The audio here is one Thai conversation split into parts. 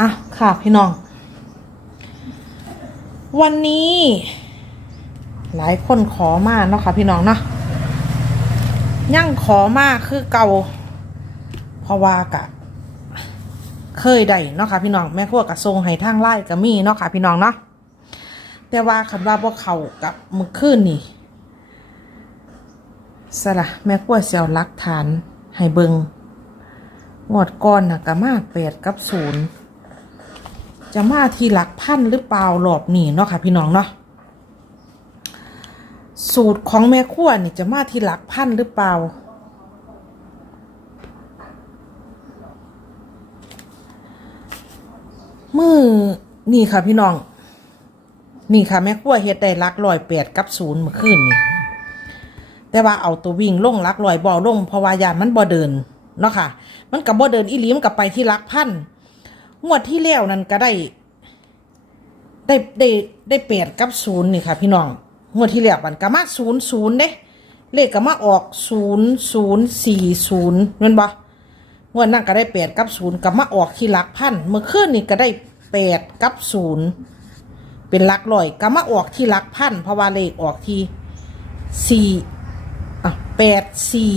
อะค่ะพี่น้อง วันนี้ หลายคนขอมาเนาะค่ะพี่น้องเนาะยั่งขอมาคือเก่าเพราะว่ากะ เคยได้เนาะค่ะพี่น้องแม่ครัวกะทรงให้ทางไล่ก็มีเนาะค่ะพี่น้องเนาะแต่ว่าคันว่าบ่เขากับมือคืนนี่สละแม่ครัวเสียวลักฐานให้เบิงงวดก่อนนะก็มาแปดกับศูนย์ จะมาที่หลักพันหรือเปล่ารอบนี้เนาะค่ะ พี่น้องเนาะสูตรของแม่ครัวนี่จะมาที่หลักพันหรือเปล่า มือนี่ค่ะพี่น้อง นี่ค่ะแม่ครัวเฮ็ดได้ลักลอยแปดกับศูนย์เมื่อคืนนี่แต่ว่าเอาตัววิ่งลงลักลอยบ่อลงเพราะว่ายานมันบ่เดินเนาะค่ะ มันกับบ่เดินอีหลีมันกับไปที่หลักพัน งวดที่แล้วนั่นก็ได้ ได้ได้ได้แปดกับศูนย์นี่ค่ะ พี่น้องงวดที่แล้วมันก็มาศูนย์ศูนย์เด้เลขก็มาออกศูนย์ศูนย์สี่ศูนย์เงินบ่งวดนั้นก็ได้แปดกับศูนย์กับมาออกที่หลักพันเมื่อคืนนี่ก็ได้แปดกับศูนย์เป็นหลักร้อยก็มาออกที่หลักพันเพราะว่าเลขออกที่สี่อะแปดสี่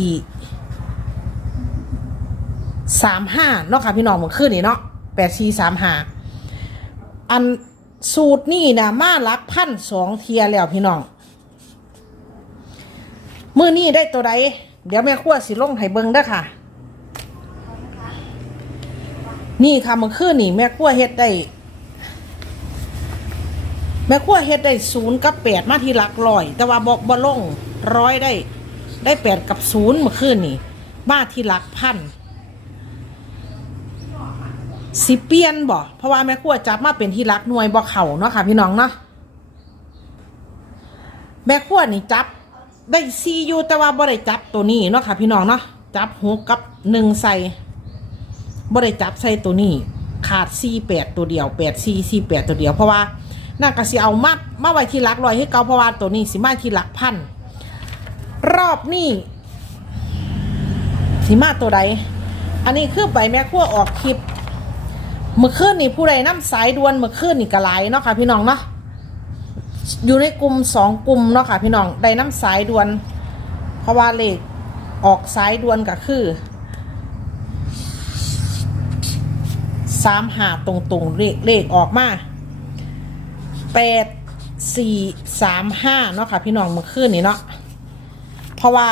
สามห้าเนาะค่ะพี่น้องเมื่อคืนนี่เนาะ ดสี่สามหาอันสูตรนี่นะมาลักพันสองเทียแล้วพี่น้อง มือนี่ได้ตัวใด เดี๋ยวแม่ขั้วสิลงให้เบิงเด้อค่ะ นี่ค่ะมื่อคืนนี่ แม่ขั้วเฮ็ดได้ แม่ขั้วเฮ็ดได้ศูนย์กับแปดมาที่หลักร้อย แต่ว่าบอกบ่ลงร้อยได้ ได้แปดกับศูนย์เมื่อคืนนี่มาที่หลักพัน สิเปลี่ยนบ่เพราะว่าแม่ขั้วจับมาเป็นที่หลักหน่วยบ่เข่าเนาะค่ะ พี่น้องเนาะแม่ขั้วนี่จับได้ซีอยู่แต่ว่าบ่ได้จับตัวนี้เนาะค่ะ พี่น้องเนาะจับหกกับหนึ่งใส่บ่ได้จับใส่ตัวนี้ ขาดสี่แปดตัวเดียวแปดสี่สี่แปดตัวเดียวเพราะว่าน่ากะสิเอามามาไว้ที่หลักร้อยให้เกาเพราะว่าตัวนี้สิมาที่หลักพันรอบนี้สิมาตัวใดอันนี้คือใบแม่ขั้วออกคลิป เมื่อคืนนี่ผู้ใดน้ำสายดวนเมื่อคืนนี่กระไรเนาะค่ะพี่น้องเนาะอยู่ในกลุ่มสองกลุ่มเนาะค่ะพี่น้องได้น้ำสายดวน เพราะว่าเลขออกสายดวนก็คือสามหาตรงตรงเลขเลขออกมาแปดสี่สามห้าเนาะค่ะพี่น้องเมื่อคืนนี่เนาะเพราะว่า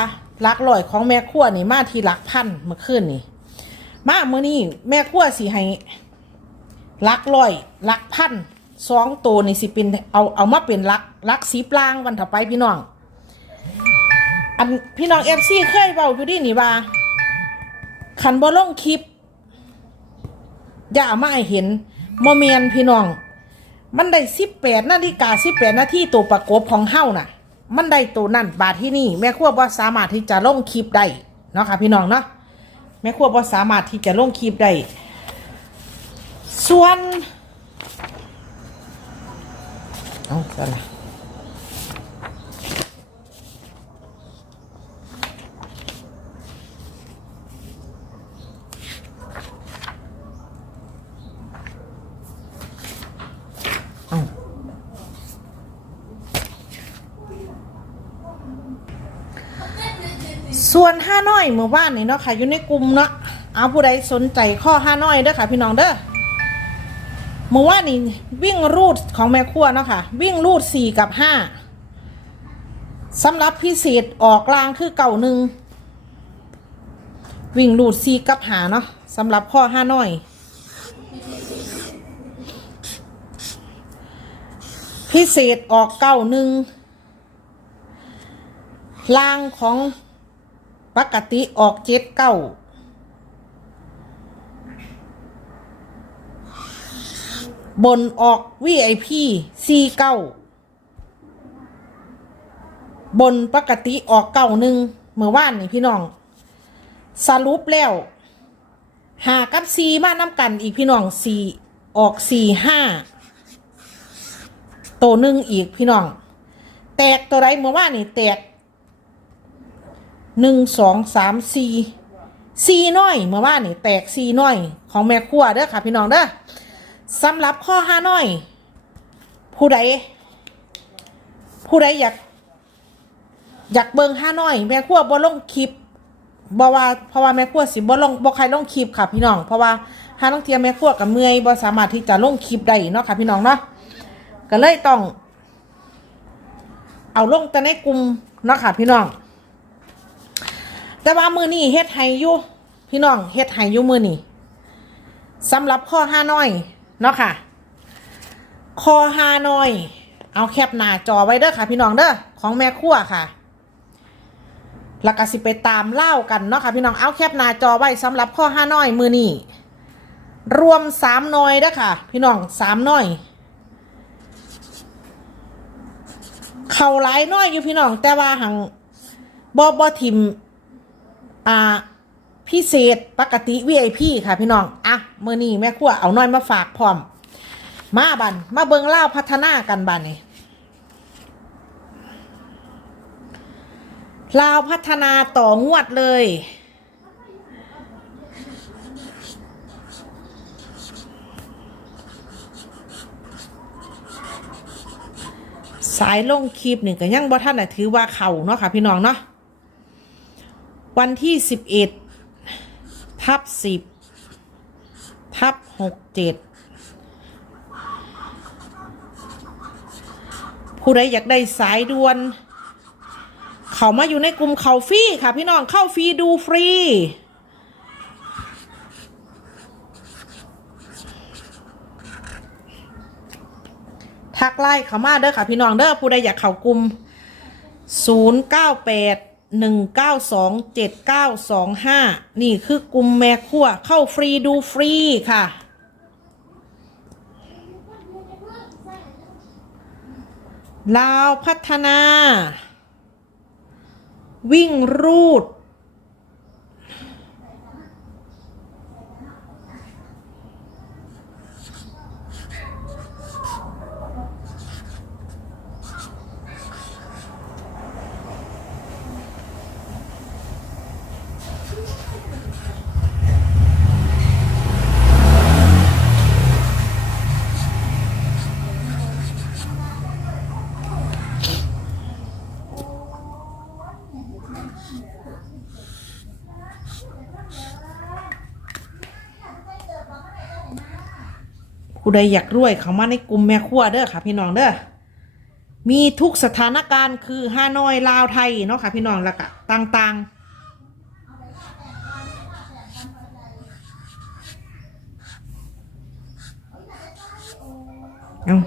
ลักลอยของแม่ขั้วนี่มาที่ลักพันเมื่อคืนนี่มาเมื่อนี้แม่ขั้วสิให้ ลักลอยลักพันสองตัวนี่สิเป็นเอาเอามาเป็นลักลักสีปลางวันถัดไปพี่น้อง อันพี่น้องเอฟซีเคยเบาอยู่ดินี่ว่าขันบอลงคลิป อย่ามาให้เห็นโมเมนพี่น้อง มันได้สิบแปดนาฬิกาสิบแปดนาทีตัวประกบของเฮ้าน่ะ มันได้ตัวนั่นบาทที่นี่ แม่ครัวบ่สามารถที่จะลงคลิปได้เนาะค่ะพี่น้องเนาะแม่ครัวบ่สามารถที่จะลงคลิปได้ ส่วนเอาอะไรเอาส่วนห้าน้อยเมื่อวานนี่เนาะค่ะอยู่ในกลุ่มเนาะเอาผู้ใดสนใจข้อห้าน้อยเด้อค่ะพี่น้องเด้อ เมื่อวานนี่วิ่งรูดของแม่ครัวเนาะค่ะ วิ่งรูดสี่กับห้าสำหรับพิเศษออกลางคือเก่าหนึ่งวิ่งรูดสี่กับหาเนาะสำหรับข้อห้าน้อย พิเศษออกเก้าหนึ่งลางของปกติออกเจ็ดเก้า บนออก VIP สี่เก้าบนปกติออกเก้าหนึ่งเมื่อวานนี่พี่น้อง สรุปแล้วหากับซีมาน้ำกันอีกพี่น้องสี่ออกสี่ห้าตัวหนึ่งอีกพี่น้อง แตกตัวไรเมื่อวานนี่แตกหนึ่งสองสามสี่สี่น้อยเมื่อวานนี่แตกสี่น้อยของแม่ครัวเด้อค่ะพี่น้องเด้อ สำหรับข้อห้าน้อย ผู้ใด ผู้ใดอยาก อยากเบิงห้าน้อย แม่ครัวบ่ลงคลิปบ่ว่าเพราะว่าแม่ครัวสิบ่ลงบ่ใครลงคลิปค่ะพี่น้อง เพราะว่าถ้าต้องเทียมแม่ครัวกับเมื่อยบ่สามารถที่จะลงคลิปได้เนาะค่ะพี่น้องเนาะก็เลยต้อง เอาลงแต่ในกลุ่มเนาะค่ะพี่น้อง แต่ว่ามือนี้เฮ็ดให้อยู่พี่น้องเฮ็ดให้อยู่มือนี้สำหรับข้อห้าน้อย เนาะค่ะข้อห้านอย เอาแคปหน้าจอไว้เด้อค่ะ พี่น้องเด้อของแม่ครัวค่ะแล้วก็สิไปตามเล่ากันเนาะค่ะพี่น้องเอาแคปหน้าจอไว้สำหรับข้อห้าน้อยมือนี้รวมสามน้อยเด้อค่ะ พี่น้องสามน้อย เข่าหลายน้อยอยู่พี่น้องแต่ว่าหังบอบอทิมอ่า พิเศษปกติ VIP ค่ะพี่น้อง อะมือนี้แม่ครัวเอาน้อยมาฝากพร้อม มาบันมาเบิงเล่าพัฒนากันบันนี่ลาวพัฒนาต่องวดเลย สายลงคลิปหนี่งก็ยังบ่ท่านน่ะถือว่าเข่าเนาะค่ะพี่น้องเนาะ วันที่สิบเอ็ด ทับสิบทับหกเจ็ดผู้ใดอยากได้สายด่วน เขามาอยู่ในกลุ่มเขาฟรีค่ะพี่น้องเข้าฟรีดูฟรีทักไล่เขามาเด้อค่ะพี่น้องเด้อผู้ใดอยากเข้ากลุ่ม หนึ่งเก้าสองเจ็ดเก้าสองห้านี่คือกลุ่มแม่ขั่วเข้าฟรีดูฟรีค่ะ ลาวพัฒนา วิ่งรูด ผู้ใดอยากรวยเขามาในกลุ่มแม่ครัวเด้อค่ะพี่น้องเด้อ มีทุกสถานการณ์คือฮานอยลาวไทยเนาะค่ะพี่น้องแล้วก็ต่างๆเอา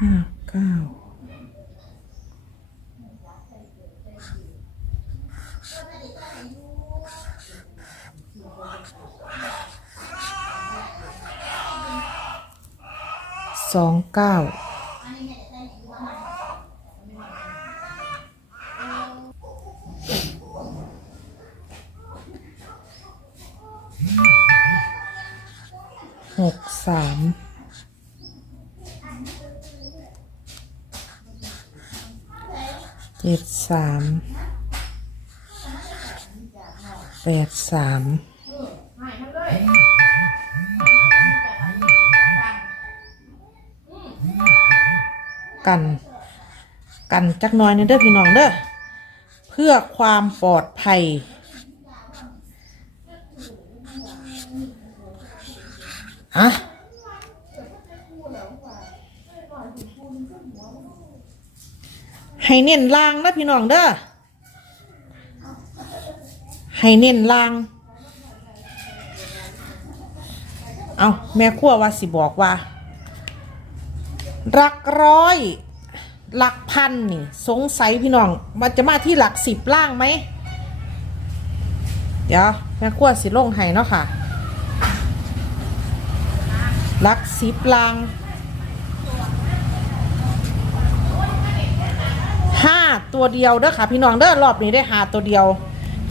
ห้าเก้า สองเก้าหกสามเจ็ดสามแปดสาม กัน กันจักน้อยนี่เด้อพี่น้องเด้อเพื่อความปลอดภัยอะให้เน้นลางนะพี่น้องเด้อ ให้เน้นลาง เอาแม่ขั้วว่าสิบอกว่า หลักร้อย หลักพันนี่ สงสัยพี่น้อง มันจะมาที่หลักสิบล่างไหม เดี๋ยวแม่ขั้วสิลงให้เนาะค่ะ หลักสิบล่างห้าตัวเดียวเด้อค่ะ พี่น้องเด้อรอบนี้ได้หาตัวเดียว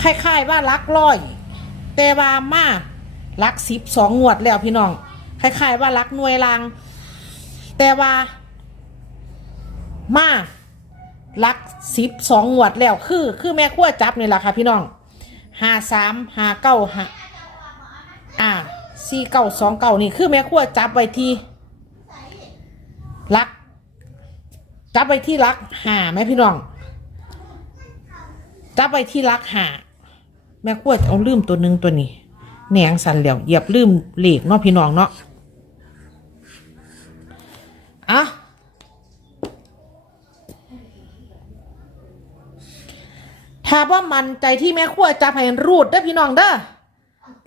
คล้ายๆว่าหลักร้อย แต่ว่ามาหลักสิบสองงวดแล้วพี่น้องคล้ายๆว่าหลักหน่วยลาง แต่ว่า มาลักสิบสองงวดแล้วคือ คือแม่ขั้วจับนี่แหละค่ะพี่น้องห้าสามห้าเก้าห้าอ่าสี่เก้าสองเก้านี่คือแม่ครัวจับไว้ที่ลัก จับไว้ที่ลักหาไหมพี่น้อง จับไว้ที่ลักหาแม่ครัวเอาลืมตัวหนึ่งตัวนี้แหนงสันเหลียวเหยียบลืมเหล็กเนาะพี่น้องเนาะ อะถ้าว่ามันใจที่แม่ครัวจับให้รูดเด้อพี่น้องเด้อ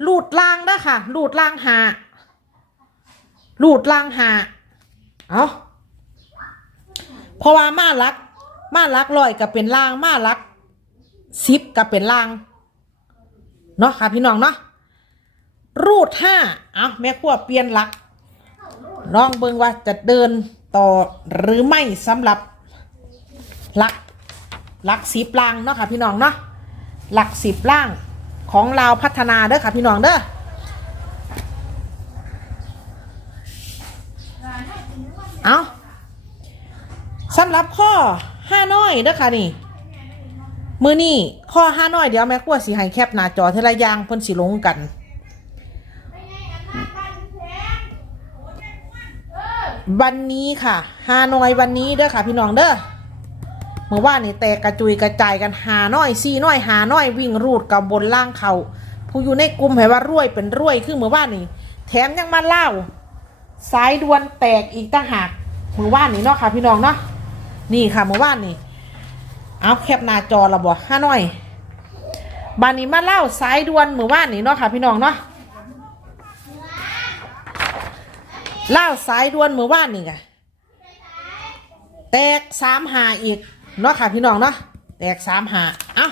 ลูดล่างเด้อค่ะลูดล่างหาลูดล่างหาเอาเพราะว่ามาลัก มาลักลอยกับเป็นล่างมาลักซิปกับเป็นล่างเนาะค่ะพี่น้องเนาะรูดห้าเอาแม่ขั้วเปลี่ยนลัก ลองเบิ่งว่าจะเดินต่อหรือไม่สำหรับหลักหลักสิบล่างเนาะค่ะพี่น้องเนาะหลักสิบล่างของเราพัฒนาเด้อค่ะพี่น้องเด้อเอาสำหรับข้อห้าน้อยเด้อค่ะนี่มือนี่ข้อห้าน้อยเดี๋ยวแม่กลัวสิให้แคปหน้าจอเทละยางเพิ่นสิลงกัน วันนี้ค่ะฮานอยวันนี้เด้อค่ะพี่น้องเด้อเมื่อวานนี่แตกกระจุยกระจายกันหาน้อยซี่น้อยหาน้อยวิ่งรูดกับบนล่างเขาผู้อยู่ในกลุ่มให้ว่ารวยเป็นรวยคือเมื่อวานนี่แถมยังมาเล่าสายดวนแตกอีกต่างหากเมื่อวานนี่เนาะค่ะพี่น้องเนาะนี่ค่ะเมื่อวานนี่เอาแคปหน้าจอระบอกห้าน้อยบานนี้มาเล่าสายดวนเมื่อวานนี่เนาะค่ะพี่น้องเนาะเล่าสายดวนเมื่อวานนี่ไงแตกสามหาอีกเนาะค่ะพี่น้องเนาะแตกสามหาเอ้า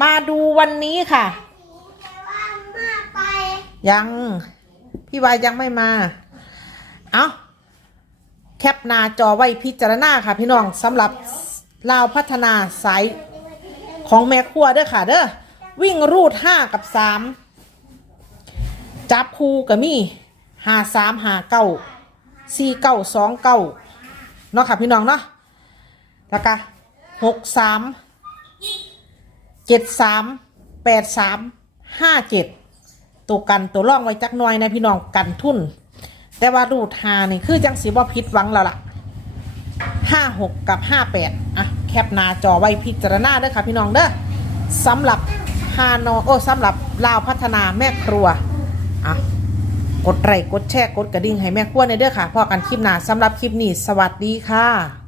มาดูวันนี้ค่ะยังพี่วายยังไม่มา เอาแคปหน้าจอไว้พิจารณาค่ะ พี่น้องสำหรับลาวพัฒนาสายของแม่ครัวเด้อค่ะเด้อวิ่งรูดห้ากับสามจับคูกับมี่ หาสามหาเก้าสี่เก้าสองเก้าเนาะค่ะพี่น้องเนาะแล้วก็หกสามเจ็ดสามแปดสามห้าเจ็ดตัวกันตัวร่องไว้จักหน่อยนะพี่น้องกันทุน แต่ว่ารูดหานี่คือจังสีบ่ผิดหวังแล้วล่ะห้าหกกับห้าแปดอะแคปหน้าจอไว้พิจารณาเด้อค่ะพี่น้องเด้อสำหรับฮานอโอ้สำหรับลาวพัฒนาแม่ครัวอะ กดไลค์กดแชร์กดกระดิ่งให้แม่ขั้วในเด้อค่ะพอกันคลิปหน้าสำหรับคลิปนี้ สวัสดีค่ะ